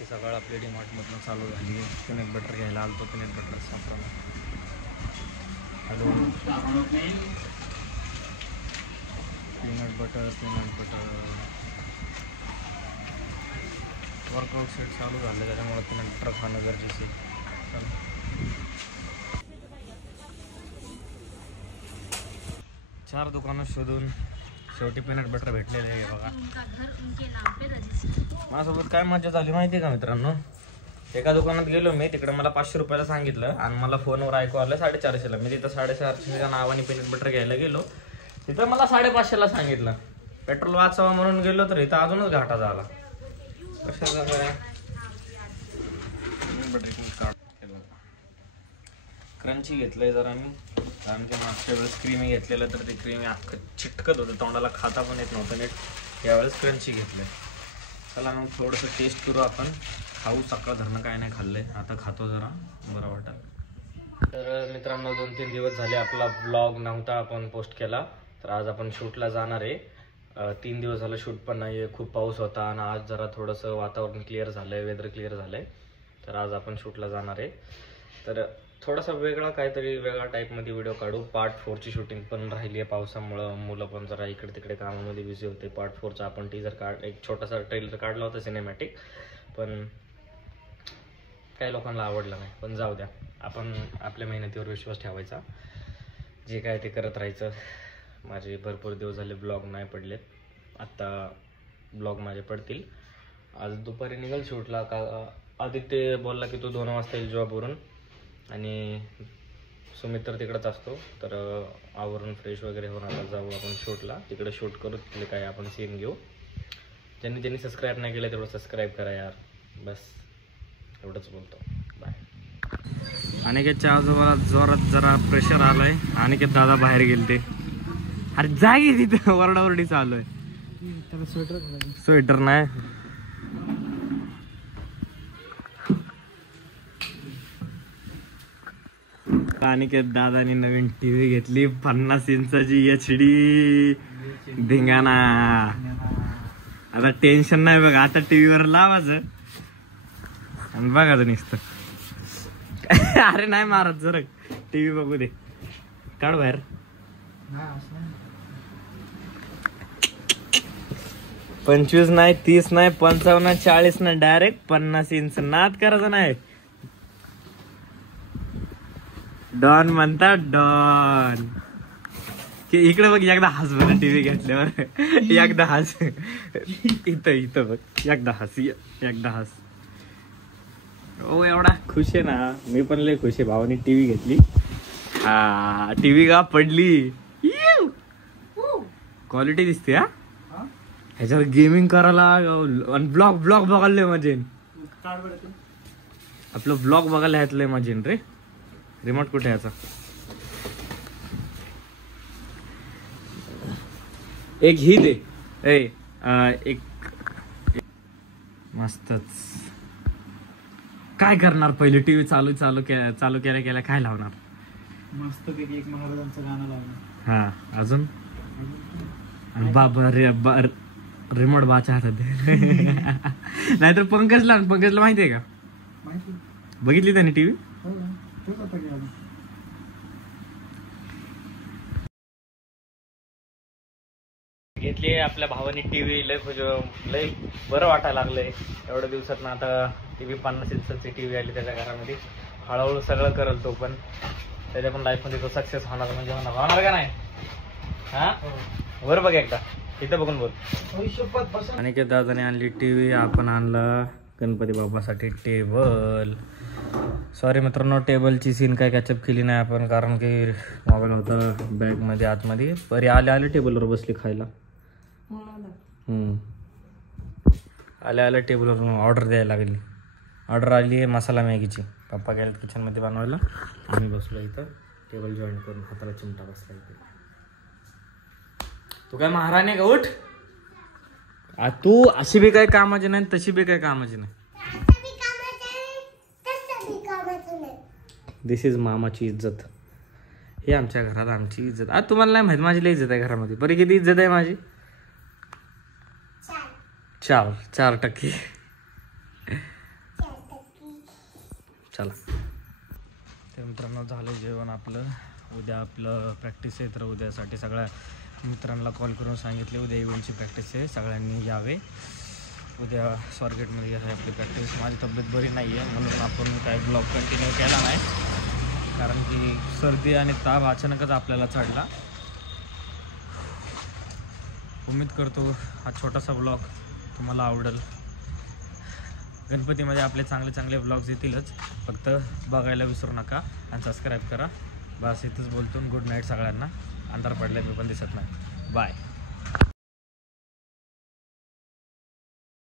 की सकाळ आपली डीमार्टमधून चालू झाली आहे. पीनट बटर घ्यायला आलो. पीनट बटर सापडला. Hello peanut butter workout set चालू झालं त्याच्यामुळे पीनट बटर खाणं गरजेचं आहे. 4 दुकानं शोधून शेवटी पीनट बटर भेटलेले आहे बघा. माझ्यासोबत काय मजा झाली माहिती आहे का मित्रांनो. एका दुकानात गेलो मी, तिकडे मला 500 रुपयाला सांगितलं आणि मला फोनवर ऐकू आलं 450ला. मी तिथं 450च्या नावाने पीनट बटर घ्यायला गेलो, तिथं मला 550ला सांगितलं. पेट्रोल वाचवा म्हणून गेलो तर इथं अजूनच घाटा झाला. कशाचा काय क्रंची घेतलंय जरा मी, कारण की मागच्या वेळेस क्रीमी घेतलेलं तर ते क्रीमी अख्खं चिटकत होतं, तोंडाला खाता पण येत नव्हतं नीट. यावेळेस क्रंची घेतलंय. चला मग थोडंसं टेस्ट करू आपण. खाऊ, सकाळ धरणं काय नाही खाल्लंय, आता खातो जरा बरं वाटत. तर मित्रांनो 2-3 दिवस झाले आपला ब्लॉग नव्हता आपण पोस्ट केला. तर आज आपण शूटला जाणार आहे. 3 दिवस झालं शूट पण नाही आहे, खूप पाऊस होता आणि आज जरा थोडंसं वातावरण क्लिअर झालं आहे, वेदर क्लिअर झालं आहे. तर आज आपण शूटला जाणार आहे. तर थोडासा वेगळा टाईपमध्ये व्हिडिओ काढू. पार्ट 4ची शूटिंग पण राहिली आहे पावसामुळं. मुलं पण जरा इकडे तिकडे कामामध्ये बिझी होते. पार्ट 4चा आपण टीजर एक छोटासा ट्रेलर काढला होता सिनेमॅटिक, पण काही लोकांना आवडलं नाही. पण जाऊ द्या, आपण आपल्या मेहनतीवर विश्वास ठेवायचा, जे काय ते करत राहायचं. माझे भरपूर दिवस झाले ब्लॉग नाही पडलेत, आत्ता ब्लॉग माझे पडतील. आज दुपारी निघाल शूटला. का आदित्य बोलला की तू 2 वाजता येईल जॉबवरून आणि सुमित तर तिकडंच असतो. तर आवरून फ्रेश वगैरे होऊन आता जाऊ आपण शूटला. तिकडे शूट करू, तिथले काय आपण सीन घेऊ. ज्यांनी सबस्क्राईब नाही केलं तेवढं सबस्क्राईब करा यार. बस एवढंच बोलतो. बाय. अनिकेतच्या आजोबाला जोरात जरा प्रेशर आलाय. अनिकेत दादा बाहेर गेलते. अरे जागी तिथं वरडावरडी चालू आहे. स्वेटर नाही, अनिकेत दादानी नवीन टीव्ही घेतली 50 इंचाची HD धिंगाणा. आता टेन्शन नाही बघ, आता टीव्हीवर लावायचं आणि बघायचं नुसतं. अरे नाही मारत, जरा टीव्ही बघू दे. काढ बाहेर. 25 नाही, 30 नाही, 55, 40 नाही, डायरेक्ट 50 इंच. नाद करायचं नाही. डॉन म्हणतात डॉन. की इकडे बघ, एकदा हस बघ टीव्ही घेतल्यावर. एकदा हस. इथं बघ, एकदा हस, एकदा हस. हो एवढा खुश आहे ना. मी पण लय खुश आहे. भावानी टीव्ही घेतली. हा टीव्ही का पडली. क्वालिटी दिसते हा. ह्याच्यावर गेमिंग करायला आणि ब्लॉग बघायला मजा येईल. आपलं ब्लॉग बघायला ह्यातलंय मजा येईल रे. रिमोट कुठे याचा. एक ही दे. एक मस्तच. काय करणार पहिले टीव्ही चालू केल्या काय लावणार. मस्त एक महाराजांचं गाणं लावणार. हा अजून बाबा रिमोट बाच्या हातात. नाहीतर पंकजला माहितीये का. बघितली त्याने टीव्ही. घेतली आपल्या भावानी टीव्ही. लय बरं वाटायला लागलंय एवढ्या दिवसात ना. आता टीव्ही 50 इंचाची टीव्ही आली त्याच्या घरामध्ये. हळूहळू सगळं करल तो पण. त्याच्या पण लाईफ मध्ये तो सक्सेस होणार म्हणजे होणार का नाही. हा वर बघ एकदा, इथं बघून बोल. आणि की दादाने आणली टीव्ही. आपण आणला गणपती बाबासाठी टेबल. सॉरी मित्रांनो, टेबलची सीन काय कॅचअप केली नाही आपण, कारण की मोबाईल होता बॅगमध्ये आतमध्ये. बरी आले टेबलवर बसली खायला. आल्या टेबलवर ऑर्डर द्यायला लागली. ऑर्डर आली आहे मसाला मॅगीची. पप्पा गेले किचनमध्ये बनवायला. आम्ही बसलो इथं टेबल जॉईन करून. हाताला चिमटा बसला इथे. तू काय महाराणी का. उठ. तू अशी बी काय कामाची नाही, तशी बी काय कामाची नाही. दिस इज मामाची इज्जत. हे आमच्या घरात आमची इज्जत. आज तुम्हाला नाही माहित माझी लई इज्जत आहे घरामध्ये. बरी किती इज्जत आहे माझी. 4% चला. तर मित्रांनो झालं जेवण आपलं. उद्या आपलं प्रॅक्टिस आहे, तर उद्यासाठी सगळ्या मित्रांना कॉल करून सांगितले उद्या इव्हेंटची प्रॅक्टिस आहे, सगळ्यांनी यावे. उद्या स्वारगेटमध्ये आहे आपली प्रॅक्टिस. माझी तब्येत बरी नाही आहे म्हणून आपण काय ब्लॉग कंटिन्यू केला नाही, कारण की सर्दी आणि ताप अचानकच आपल्याला चढला. उम्मीद करतो हा छोटासा ब्लॉग तुम्हाला आवडेल. गणपतीमध्ये आपले चांगले चांगले ब्लॉग्स येतीलच, फक्त बघायला विसरू नका आणि सबस्क्राईब करा. बस इथंच बोलतो. गुड नाईट सगळ्यांना. अंधार पडला मी पण दिसत नाही. बाय.